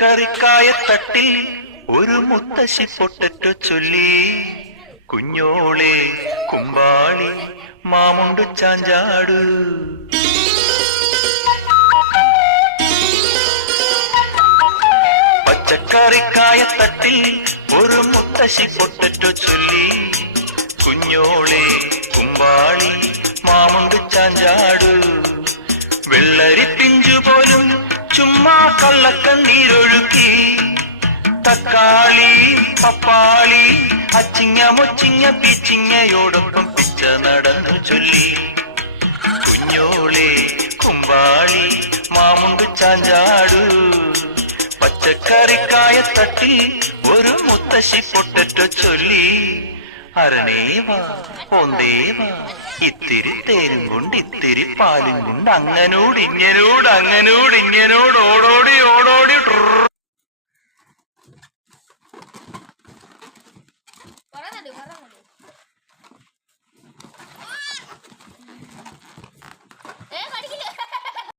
പച്ചക്കറിക്കായത്തട്ടിൽ ഒരു മുത്തശ്ശി പൊട്ടറ്റോ ചൊല്ലി, കുഞ്ഞോളെ കുമ്പാളി മാമുണ്ടു ചാഞ്ചാടു. പച്ചക്കറിക്കായത്തട്ടിൽ ഒരു മുത്തശ്ശി പൊട്ടറ്റോ ചൊല്ലി, കുഞ്ഞോളെ കുമ്പാളി മാമുണ്ടു ചാഞ്ചാടു. വെള്ളരി പിഞ്ചു പോലും ചുമ്മാ കള്ളക്കണ്ണീരൊഴുക്കി, തക്കാളി പപ്പാളി അച്ചിങ്ങ മൊച്ചിങ്ങ പീച്ചിങ്ങയോടൊപ്പം പിച്ച നടന്നു ചൊല്ലി, കുഞ്ഞോളെ കുമ്പാളി മാമുണ്ടു ചാഞ്ചാടു. പച്ചക്കറിക്കായത്തട്ടിൽ ഒരു മുത്തശ്ശി പൊട്ടറ്റോ ചൊല്ലി, അരണേവാ ഓന്തേവാ ഇത്തിരി തേരും കൊണ്ട് ഇത്തിരി പാലും കൊണ്ട് അങ്ങനോട് ഇങ്ങനോട് അങ്ങനോട് ഇങ്ങനോട് ഓടോടി ഓടോടി. പറയുന്നുണ്ട്.